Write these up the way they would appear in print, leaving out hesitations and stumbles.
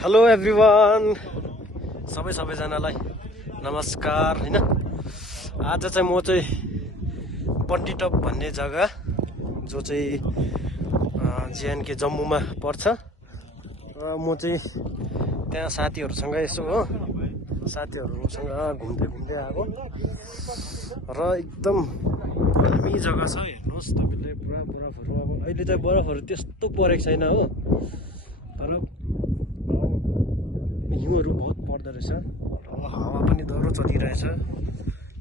Hello everyone, सबैजनालाई नमस्कार हैन। आज चाहिँ म चाहिँ पन्टिटप भन्ने जग्गा जो चाहिँ JNK जम्मूमा पर्छ र म चाहिँ त्यहाँ साथीहरुसँग यसो हो साथीहरुसँग घुम्दै आएको र एकदम दामी जग्गा छ। हेर्नुस् तपाईले पुरा बरफहरु, अब अहिले चाहिँ बरफहरु त्यस्तो परेको छैन हो, तर हिउँहरु बहुत पर्दो रहेछ र हावा पनि दह्रो चलिरहेछ।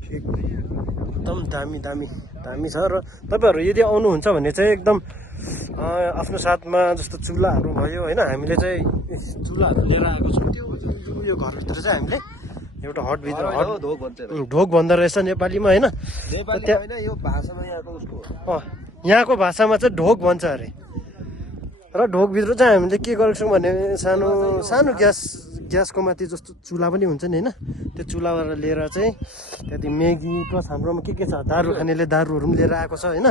एकदम दामी छ। र तपाईहरु यदि आउनुहुन्छ भने चाहिँ एकदम आफ्नो साथमा जस्तो चुल्हाहरु भयो हैन, हामीले चाहिँ चुल्हाहरु लिएर आएको छौं। त्यो यो घरभित्र चाहिँ हामीले एउटा हट भित्र ढोक भन्दो रहेछ नेपालीमा हैन। नेपाली हैन, यो भाषामा यहाँको उसको यहाँको भाषामा चाहिँ ढोक भन्छ अरे। र ढोकभित्र चाहिँ हामीले के गरेको छौँ भने सानो ग्यासको माथि जस्तो चुल्हा पनि हुन्छ नि हैन, त्यो चुल्हाबाट लिएर चाहिँ त्यहाँदेखि म्यागी प्लस हाम्रोमा के छ, दारु खानेले दारुहरू पनि लिएर आएको छ हैन।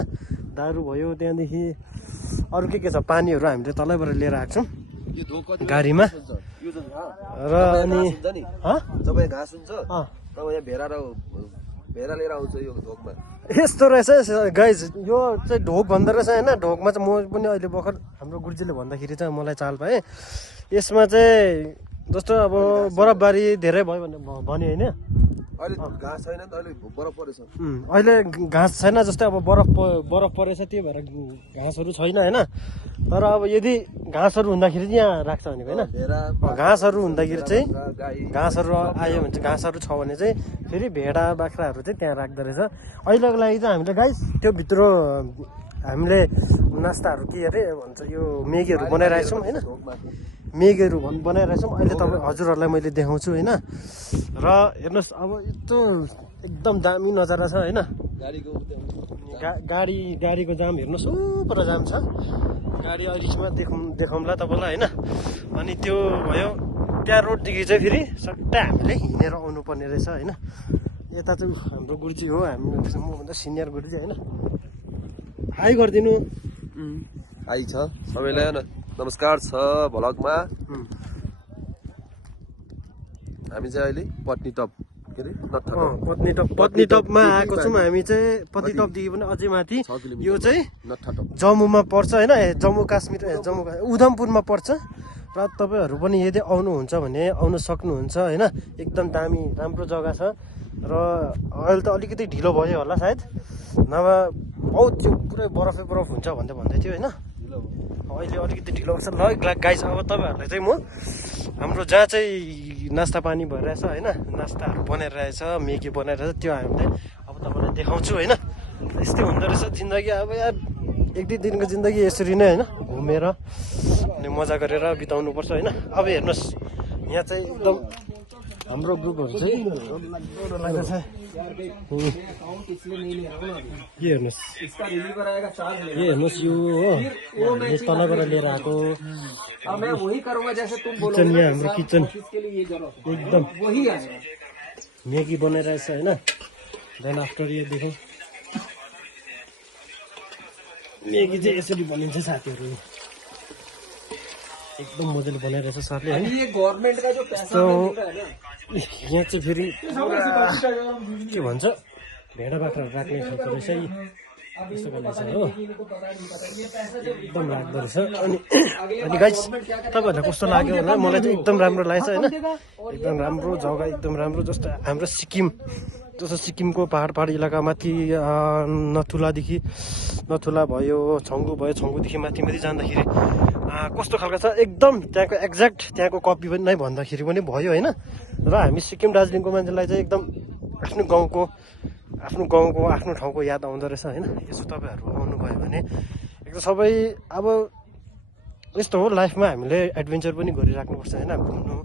दारु भयो, त्यहाँदेखि अरू के छ, पानीहरू हामीले तलैबाट लिएर आएको छौँ गाडीमा। र अनि जब घाँस हुन्छ तब यहाँ भेरा लिएर आउँछ यो ढोकमा। यस्तो रहेछ गाइज, यो चाहिँ ढोक भन्दो रहेछ हैन। ढोकमा चाहिँ म पनि अहिले भर्खर हाम्रो गुरुजीले भन्दाखेरि चाहिँ मलाई चाल पाएँ। यसमा चाहिँ जस्तो अब बरफबारी धेरै भयो भने हैन, अहिले घाँस छैन नि त, अहिले बरफ परेछ। अहिले घाँस छैन, जस्तै अब बरफ परेछ, त्यही भएर घाँसहरू छैन हैन। तर अब यदि घाँसहरू हुँदाखेरि यहाँ राख्छ भने हैन, घाँसहरू हुँदाखेरि चाहिँ घाँसहरू आयो भने चाहिँ घाँसहरू छ भने चाहिँ फेरि भेडा बाख्राहरू चाहिँ त्यहाँ राख्दो रहेछ। अहिलेको लागि चाहिँ हामीले गाइस त्यो भित्र हामीले नास्ताहरू के अरे भन्छ, यो मेगीहरू बनाइरहेको छौँ हैन। मेगीहरू बनाइरहेछौँ अहिले तपाईँ हजुरहरूलाई मैले देखाउँछु हैन। र हेर्नुहोस् अब यस्तो एकदम दामी नजारा छ हैन। गाडीको जाम हेर्नुहोस्, पुरा जाम छ। गाडी अलिकमा देखाउँला तपाईँलाई हैन। अनि त्यो भयो, त्यहाँ रोडदेखि चाहिँ फेरि सट्टा हामीले हिँडेर आउनु पर्ने रहेछ हैन। यता चाहिँ हाम्रो गुरुजी हो, मभन्दा सिनियर गुरुजी हैन। हाई गरिदिनु। हाई छ सबैलाई, नमस्कार छ भ्लगमा। हामी चाहिँ अहिले पत्नीटप के अरे पत्नीटपमा आएको छौँ हामी चाहिँ। पत्नीटपदेखि पनि अझै माथि यो चाहिँ नत्थाटप जम्मूमा पर्छ हैन, जम्मू काश्मीर उधमपुरमा पर्छ। र तपाईहरु पनि यदि आउनुहुन्छ भने आउन सक्नुहुन्छ हैन। एकदम दामी राम्रो जग्गा छ। र अहिले त अलिकति ढिलो भयो होला सायद, नभए बहुत त्यो पुरै बरफ हुन्छ भन्दै थियो हैन। अहिले अलिकति ढिलो हुन्छ। ल गाइस, अब तपाईहरुलाई चाहिँ म हाम्रो जहाँ चाहिँ नास्ता पानी भइरहेछ हैन, नास्ताहरू बनाइरहेछ, मेगी बनाइरहेछ, त्यो हामीले अब तपाईलाई देखाउँछु हैन। यस्तै हुँदो रहेछ जिन्दगी। अब यार एक दुई दिनको जिन्दगी यसरी नै हैन, घुमेर अनि मजा गरेर बिताउनु पर्छ हैन। अब हेर्नुहोस् यहाँ चाहिँ एकदम हाम्रो ग्रुपहरू चाहिँ लाग्दैछ। ये हेर्नुहोस् यो हो, तलबाट लिएर आएको किचन। यहाँ हाम्रो किचन एकदम मेगी बनाइरहेछ हैन। देन आफ्टर यो देखौँ मेगी चाहिँ यसरी बनिन्छ साथीहरू, एकदम मजाले बनाइरहेछ सरले हैन। यहाँ चाहिँ फेरि के भन्छ, भेडा बाख्राहरू राख्ने खालको रहेछ यस्तो रहेछ हो, एकदम लाग्दो रहेछ। अनि गाइस तपाईँहरूलाई कस्तो लाग्यो होला, मलाई चाहिँ एकदम राम्रो लागेछ होइन। एकदम राम्रो जग्गा, एकदम राम्रो। जस्तो हाम्रो सिक्किमको पहाड इलाका माथि नथुला भयो, छङ्गु भयो, छङ्गुदेखि माथि जाँदाखेरि कस्तो खालको छ एकदम त्यहाँको एक्ज्याक्ट त्यहाँको कपी पनि नै भन्दाखेरि पनि भयो होइन। र हामी सिक्किम दार्जिलिङको मान्छेलाई चाहिँ एकदम आफ्नो गाउँको आफ्नो ठाउँको याद आउँदो रहेछ होइन। यसो तपाईँहरू आउनुभयो भने एकदम सबै अब यस्तो हो लाइफमा, हामीले एडभेन्चर पनि गरिराख्नुपर्छ होइन। घुम्नु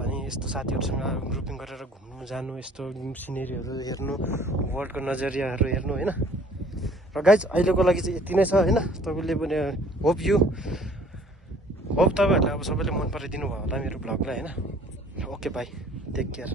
अनि यस्तो साथीहरूसँग ग्रुपिङ गरेर घुम्नु जानु, यस्तो सिनेरीहरू हेर्नु, वर्ल्डको नजरियाहरू हेर्नु होइन। र गाइज अहिलेको लागि चाहिँ यति नै छ होइन। तपाईँले पनि होप तपाईँहरूले अब सबैले मन पराइदिनु भयो होला मेरो भ्लगलाई होइन। Okay bye, take care.